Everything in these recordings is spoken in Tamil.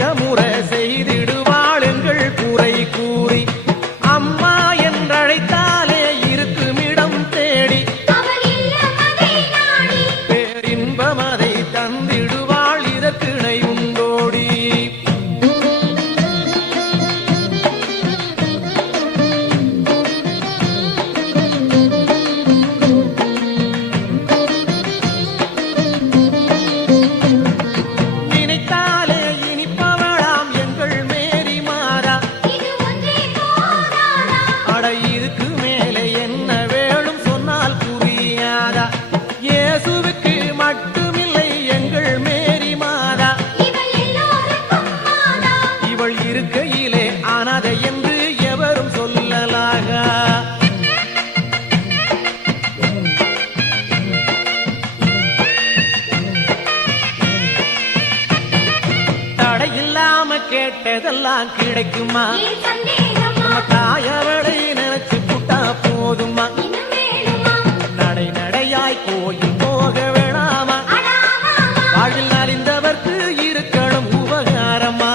ஏற்க முறை செய்திடுவாள் எங்கள் குறை கூறி. அம்மா என்றழைத்தாலே இருக்குமிடம் தேடி பேரின்பம் அதை தந்திடுவாள் இதற்கிணை உண்டோடி. நினைத்தாலே இனிப்பவளாம் எங்கள் மேரி மாறா. அட இதுக்கு மேலே என்ன வேணும் சொன்னால் புரியாதா? இயேசுவுக்கு மட்டுமில்லை எங்கள் மேரி மாறா. இவள் இருக்கையிலே அனாதை என்று எவரும் சொல்லலாக. தடையில்லாம கேட்டதெல்லாம் கிடைக்குமா? நம்ம தாயவளை நினைச்சு புட்டா போதுமா? நடை நடையாய் கோயில் போக வேணாமா? வாழ்வில் நலிந்தவர்க்கு இருக்கணும் உபகாரமா?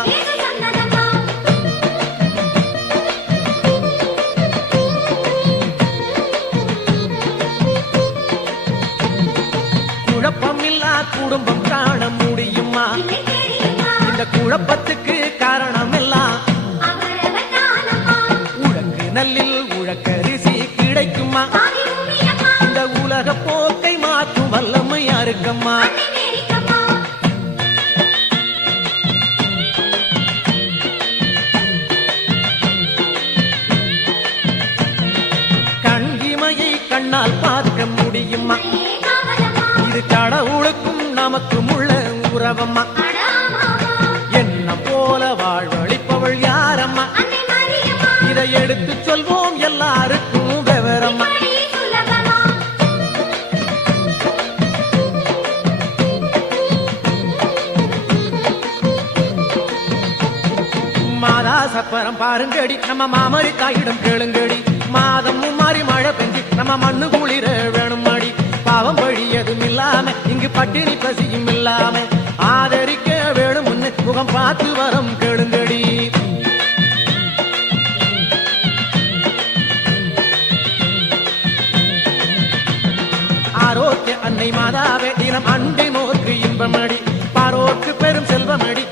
குழப்பமில்லா குடும்பம் காண முடியுமா? இந்த குழப்பத்துக்கு காரணம் எல்லாம் உழக்கு நல்லில் உழக்கரிசி கிடைக்குமா? இந்த உலக போக்கை மாற்றும் வல்லமை யாருக்கம்மா? கண்கிமையை கண்ணால் பார்க்க முடியுமா? இது கடவுளுக்கும் நமக்கும் உள்ள உறவம்மா? என்ன போல வாழ்வழிப்பவள் யாரம்மா? இதை எடுத்து சொல்வோம் எல்லாருக்கும் விவரம்மா. மாதா சப்பரம் பாருங்கடி நம்ம மாமரி தாயிடம் கேளுங்கடி. மாதம் மாறி மழை பெஞ்சு நம்ம மண்ணு குளிர வேணும் மாடி. பாவம் வழியதும் இல்லாம இங்கு பட்டினி பசியும் இல்லாம ஆதரிக்க வேணும் முன்னு முகம் பார்த்து வரம் கேளுங்கடி. ஆரோக்கிய அன்னை மாதாவே தினம் அண்டை நோக்கு இன்பமடி. பாரோர்க்கு பெரும் செல்வமடி.